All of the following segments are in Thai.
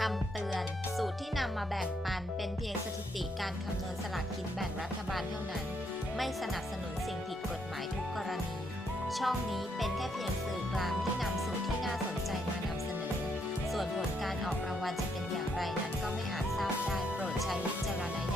คำเตือน สูตรที่นำมาแบ่งปันเป็นเพียงสถิติการคำนวณสลากกินแบ่งรัฐบาลเท่านั้น ไม่สนับสนุนสิ่งผิดกฎหมายทุกกรณี ช่องนี้เป็นแค่เพียงสื่อกลางที่นำสูตรที่น่าสนใจมานำเสนอ ส่วนผลการออกรางวัลจะเป็นอย่างไรนั้นก็ไม่อาจทราบได้โปรดใช้วิจารณญาณ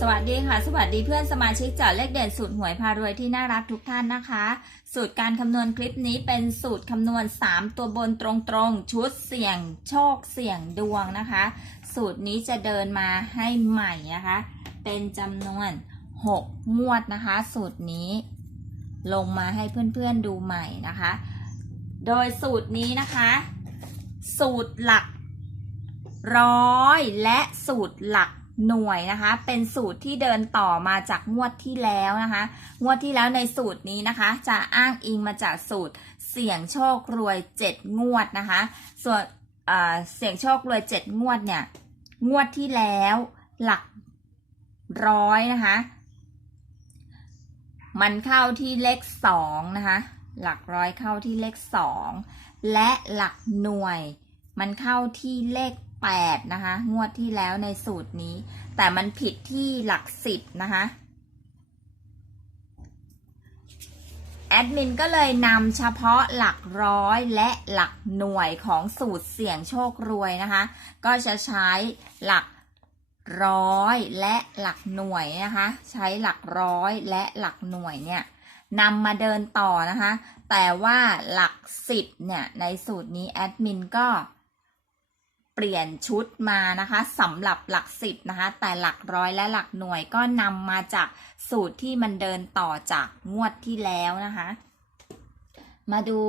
สวัสดีค่ะ สวัสดีเพื่อนสมาชิกเจาะเลขเด่นสูตรหวยพารวยที่น่ารักทุกท่านนะคะ สูตรการคำนวณคลิปนี้เป็นสูตรคำนวณ 3 ตัวบนตรงๆ ชุดเสี่ยงโชคเสี่ยงดวงนะคะ สูตรนี้จะเดินมาให้ใหม่นะคะ เป็นจำนวน 6 งวดนะคะ สูตรนี้ลงมาให้เพื่อนๆดูใหม่นะคะ โดยสูตรนี้นะคะ สูตรหลักร้อยและสูตรหลัก หน่วยนะคะ เป็นสูตรที่เดินต่อมาจากงวดที่แล้วนะคะ งวดที่แล้วในสูตรนี้นะคะ จะอ้างอิงมาจากสูตรเสี่ยงโชครวย 7 งวดนะคะ ส่วนเสี่ยงโชครวย 7 งวดเนี่ย งวดที่แล้วหลักร้อยนะคะ มันเข้าที่เลขสองนะคะ หลักร้อยเข้าที่เลขสองและหลักหน่วยมันเข้าที่เลข แปดนะคะ งวดที่แล้วในสูตรนี้ แต่มันผิดที่หลักสิบนะคะ แอดมินก็เลยนำเฉพาะหลักร้อยและหลักหน่วยของสูตรเสี่ยงโชครวยนะคะ ก็จะใช้หลักร้อยและหลักหน่วยนะคะ ใช้หลักร้อยและหลักหน่วยเนี่ยนำมาเดินต่อนะคะ แต่ว่าหลักสิบเนี่ยในสูตรนี้แอดมินก็ เปลี่ยนชุดมานะคะสำหรับหลักสิบนะคะ แต่หลักร้อยและหลักหน่วยก็นำมาจากสูตรที่มันเดินต่อจากงวดที่แล้วนะคะ มาดู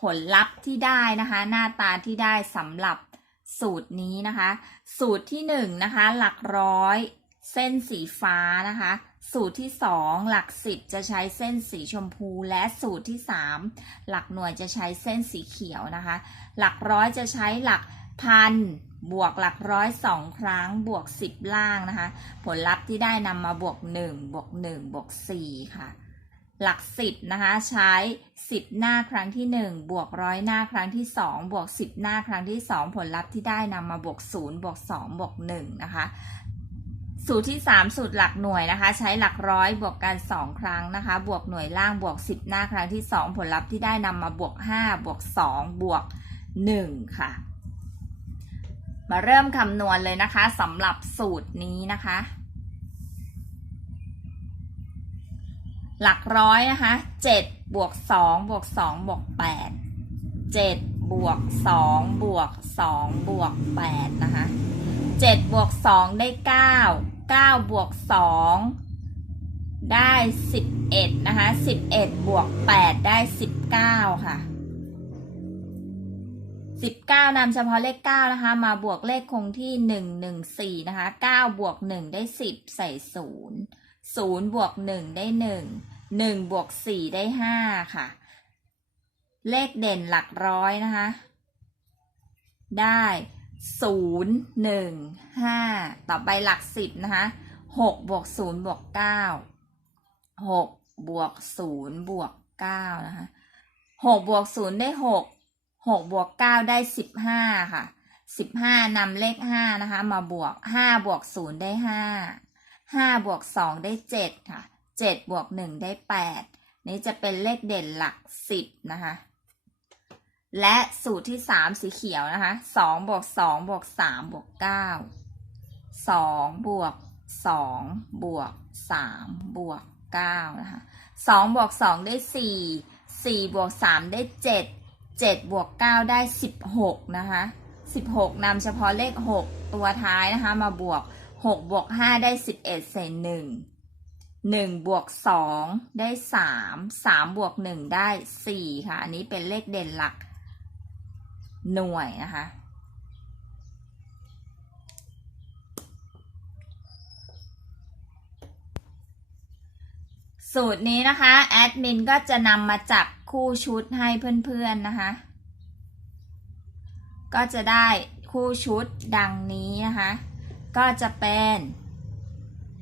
ผลลัพธ์ที่ได้นะคะ หน้าตาที่ได้สำหรับสูตรนี้นะคะ สูตรที่หนึ่งนะคะ หลักร้อยเส้นสีฟ้านะคะ สูตรที่สองหลักสิบจะใช้เส้นสีชมพูและสูตรที่สามหลักหน่วยจะใช้เส้นสีเขียวนะคะ หลักร้อยจะใช้หลัก พันบวกหลักร้อยสองครั้งบวกสิบล่างนะคะ ผลลัพธ์ที่ได้นำมาบวกหนึ่งบวกหนึ่งบวกสี่ค่ะ หลักสิบนะคะใช้สิบหน้าครั้งที่หนึ่งบวกร้อยหน้าครั้งที่สองบวกสิบหน้าครั้งที่สองผลลัพธ์ที่ได้นำมาบวกศูนย์บวกสองบวกหนึ่งนะคะสูตรที่สามสูตรหลักหน่วยนะคะ ใช้หลักร้อยบวกกันสองครั้งนะคะ บวกหน่วยล่างบวกสิบหน้าครั้งที่สองผลลัพธ์ที่ได้นำมาบวกห้าบวกสองบวกหนึ่งค่ะ มาเริ่มคำนวณเลยนะคะสำหรับสูตรนี้นะคะ หลักร้อยนะคะ7บวก2บวก2บวก8 7บวก2บวก2บวก8นะคะ7บวก2ได้9 9บวก2ได้11นะคะ11บวก8ได้19ค่ะ 19นำเฉพาะเลข 9 นะคะ มาบวกเลขคงที่ 1 1 4 นะคะ 9 บวก 1 ได้ 10 ใส่ 0 0 บวก 1 ได้ 1 1 บวก 4 ได้ 5 ค่ะ เลขเด่นหลักร้อยนะคะ ได้ 0 1 5 ต่อไปหลัก 10 นะคะ 6 บวก 0 บวก 9 6 บวก 0 บวก 9 นะคะ 6 บวก 0 ได้ 6 หกบวกเก้าได้สิบห้าค่ะสิบห้านำเลขห้านะคะ มาบวกห้าบวกศูนย์ได้ห้าห้าบวกสองได้เจ็ดค่ะเจ็ดบวกหนึ่งได้แปดนี้จะเป็นเลขเด่นหลักสิบนะคะ และสูตรที่สามสีเขียวนะคะสองบวกสองบวกสามบวกเก้าสองบวกสองบวกสามบวกเก้านะคะสองบวกสองได้สี่สี่บวกสามได้เจ็ด 7 บวก 9 ได้ 16 นะคะ 16นำเฉพาะเลข 6 ตัวท้ายนะคะ มาบวก 6 บวก 5 ได้ 11ใส่1 1 บวก 2 ได้ 3 3 บวก 1 ได้ 4 ค่ะ อันนี้เป็นเลขเด่นหลักหน่วยนะคะ สูตรนี้นะคะ แอดมินก็จะนำมาจับ คู่ชุดให้เพื่อนๆนะคะ ก็จะได้คู่ชุดดังนี้นะคะ ก็จะเป็น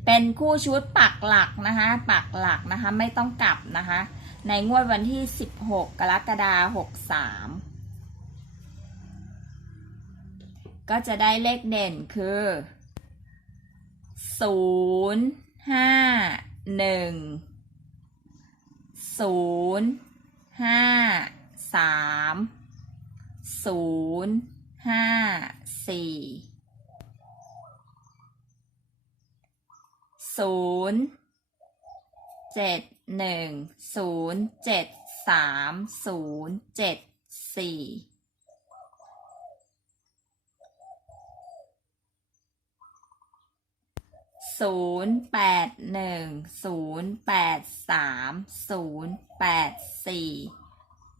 เป็นคู่ชุดปักหลักนะคะปักหลักนะคะไม่ต้องกลับนะคะ ในงวดวันที่ 16 กรกฎาคม63 ก็จะได้เลขเด่นคือศูนย์ห้าหนึ่งศูนย์ ห้าสามศูนย์ห้าสี่ศูนย์เจ็ดหนึ่งศูนย์เจ็ดสามศูนย์เจ็ดสี่ ศูนย์แปดหนึ่งศูนย์แปดสามศูนย์แปดสี่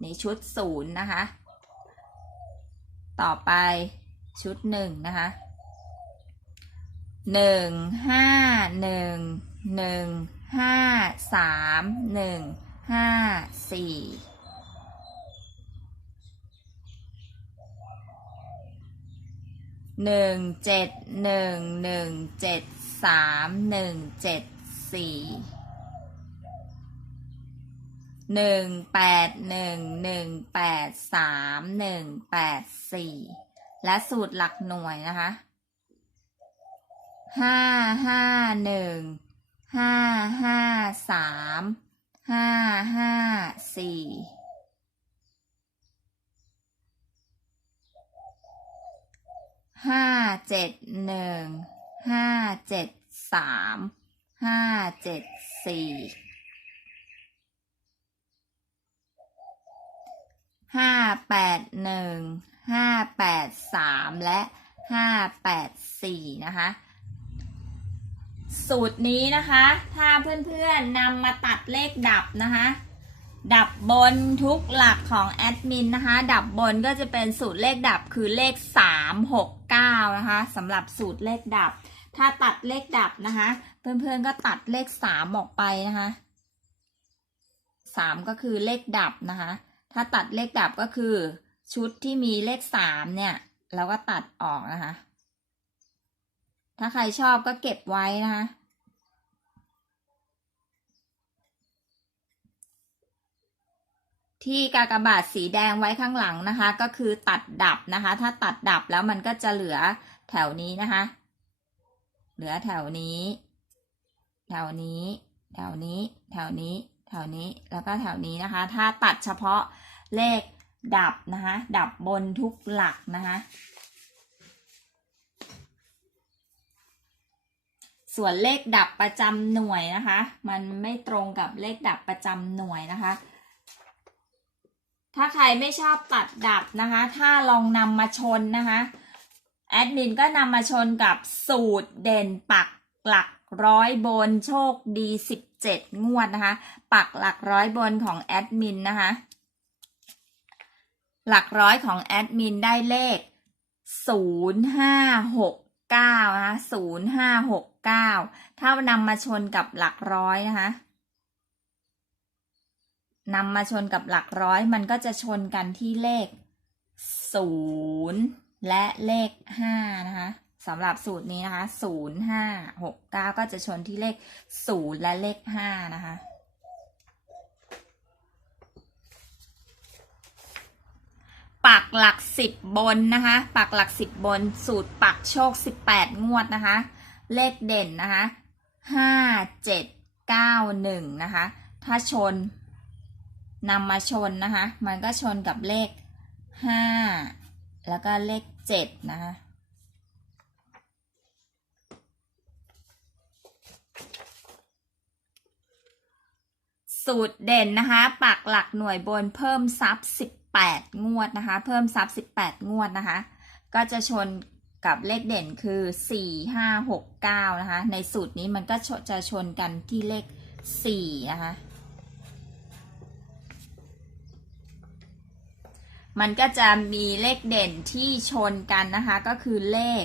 นี่ชุดศูนย์นะคะ ต่อไปชุดหนึ่งนะคะหนึ่งห้าหนึ่งหนึ่งห้าสามหนึ่งห้าสี่หนึ่งเจ็ดหนึ่งหนึ่งเจ็ด สามหนึ่งเจ็ดสี่หนึ่งแปดหนึ่งหนึ่งแปดสามหนึ่งแปดสี่และสูตรหลักหน่วยนะคะห้าห้าหนึ่งห้าห้าสามห้าห้าสี่ห้าเจ็ดหนึ่ง ห้าเจ็ดสามห้าเจ็ดสี่ห้าแปดหนึ่งห้าแปดสามและห้าแปดสี่นะคะ สูตรนี้นะคะ ถ้าเพื่อนๆนำมาตัดเลขดับนะคะ ดับบนทุกหลักของแอดมินนะคะ ดับบนก็จะเป็นสูตรเลขดับคือเลข 3 6 9 นะคะสำหรับสูตรเลขดับ ถ้าตัดเลขดับนะคะ เพื่อนๆก็ตัดเลข3ออกไปนะคะ3ก็คือเลขดับนะคะ ถ้าตัดเลขดับก็คือ ชุดที่มีเลข3เนี่ย เราก็ตัดออกนะคะ ถ้าใครชอบก็เก็บไว้นะคะที่กากบาทสีแดงไว้ข้างหลังนะคะ ก็คือตัดดับนะคะ ถ้าตัดดับแล้วมันก็จะเหลือแถวนี้นะคะ เหลือแถวนี้แถวนี้แถวนี้แถวนี้แถวนี้แล้วก็แถวนี้นะคะ ถ้าตัดเฉพาะเลขดับนะคะ ดับบนทุกหลักนะคะส่วนเลขดับประจำหน่วยนะคะ มันไม่ตรงกับเลขดับประจำหน่วยนะคะ ถ้าใครไม่ชอบตัดดับนะคะ ถ้าลองนำมาชนนะคะ แอดมินก็นำมาชนกับสูตรเด่นปักหลักร้อยบนโชคดี 17 งวดนะคะ ปักหลักร้อยบนของแอดมินนะคะ หลักร้อยของแอดมินได้เลข 0569 นะคะ 0569 ถ้านำมาชนกับหลักร้อยนะคะนำมาชนกับหลักร้อยมันก็จะชนกันที่เลข 0 และเลข 5 นะคะสำหรับสูตรนี้นะคะ 0 5 6 9 ก็จะชนที่เลข 0 และเลข 5 นะคะ ปักหลัก 10 บนนะคะ ปักหลัก 10 บน สูตรปักโชค 18 งวดนะคะ เลขเด่นนะคะ 5 7 9 1 นะคะ ถ้าชนนำมาชนนะคะ มันก็ชนกับเลขห้า แล้วก็เลขเจ็ดนะคะสูตรเด่นนะคะ ปักหลักหน่วยบนเพิ่มซับ18 งวดนะคะ เพิ่มซับ18 งวดนะคะ ก็จะชนกับเลขเด่นคือ 4 5 6 9 นะคะ ในสูตรนี้มันก็จะชนกันที่เลข 4 นะคะ มันก็จะมีเลขเด่นที่ชนกันนะคะ ก็คือเลข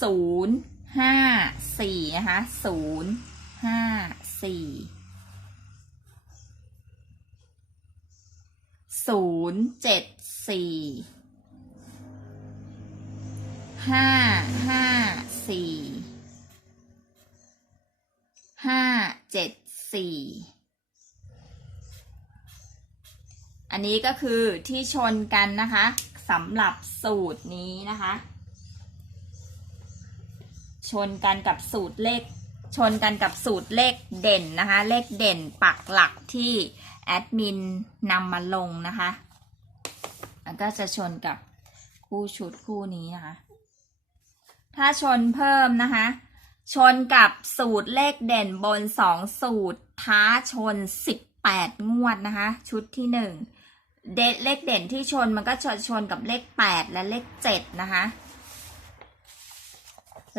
0 5 4 นะคะ 0 5 4 0 7 4 5 5 4 5 7 4 อันนี้ก็คือที่ชนกันนะคะสำหรับสูตรนี้นะคะ ชนกันกับสูตรเลข ชนกันกับสูตรเลขเด่นนะคะ เลขเด่นปักหลักที่แอดมินนำมาลงนะคะแล้วก็จะชนกับคู่ชุดคู่นี้นะคะ ถ้าชนเพิ่มนะคะ ชนกับสูตรเลขเด่นบนสองสูตรท้าชน18งวดนะคะ ชุดที่หนึ่ง เดเลขเด่นที่ชนมันก็จะชนกับเลข8และเลข7นะคะ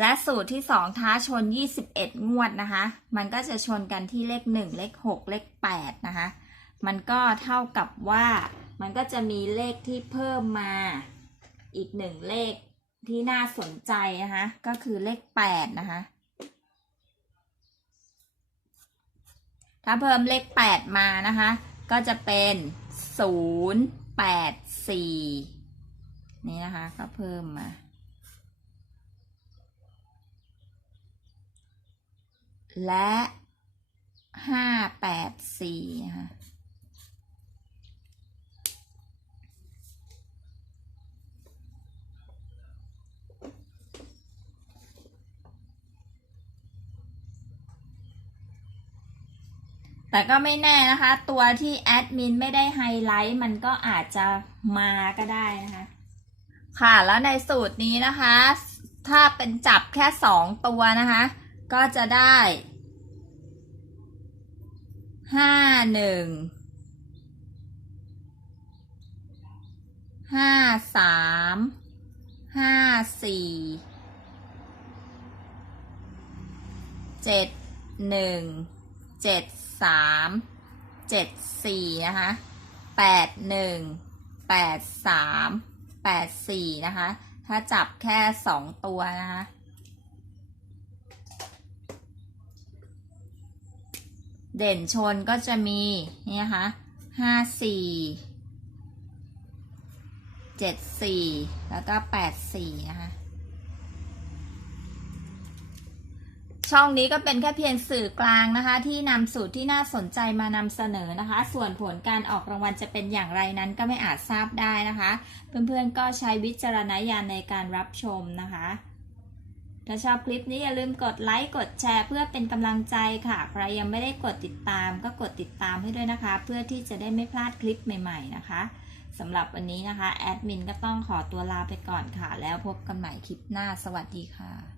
และสูตรที่สองท้าชน21งวดนะคะ มันก็จะชนกันที่เลข1เลข6เลข8นะคะ มันก็เท่ากับว่ามันก็จะมีเลขที่เพิ่มมาอีกหนึ่งเลขที่น่าสนใจนะคะก็คือเลข8นะคะถ้าเพิ่มเลข8มานะคะ ก็จะเป็น ศูนย์แปดสี่นี่นะคะ ก็เพิ่มมาและห้าแปดสี่ค่ะ แต่ก็ไม่แน่นะคะ ตัวที่แอดมินไม่ได้ไฮไลท์มันก็อาจจะมาก็ได้นะคะ ค่ะแล้วในสูตรนี้นะคะ ถ้าเป็นจับแค่สองตัวนะคะ ก็จะได้ห้าหนึ่งห้าสามห้าสี่เจ็ดหนึ่ง เจ็ดสามเจ็ดสี่นะคะแปดหนึ่งแปดสามแปดสี่นะคะ ถ้าจับแค่สองตัวนะคะเด่นชนก็จะมีนี่นะคะห้าสี่เจ็ดสี่แล้วก็แปดสี่นะคะ ช่องนี้ก็เป็นแค่เพียงสื่อกลางนะคะ ที่นำสูตรที่น่าสนใจมานำเสนอนะคะ ส่วนผลการออกรางวัลจะเป็นอย่างไรนั้นก็ไม่อาจทราบได้นะคะ เพื่อนๆก็ใช้วิจารณญาณในการรับชมนะคะ ถ้าชอบคลิปนี้อย่าลืมกดไลค์กดแชร์เพื่อเป็นกำลังใจค่ะ ใครยังไม่ได้กดติดตาม ก็กดติดตามให้ด้วยนะคะ เพื่อที่จะได้ไม่พลาดคลิปใหม่ ๆนะคะสำหรับวันนี้นะคะแอดมินก็ต้องขอตัวลาไปก่อนค่ะ แล้วพบกันใหม่คลิปหน้าสวัสดีค่ะ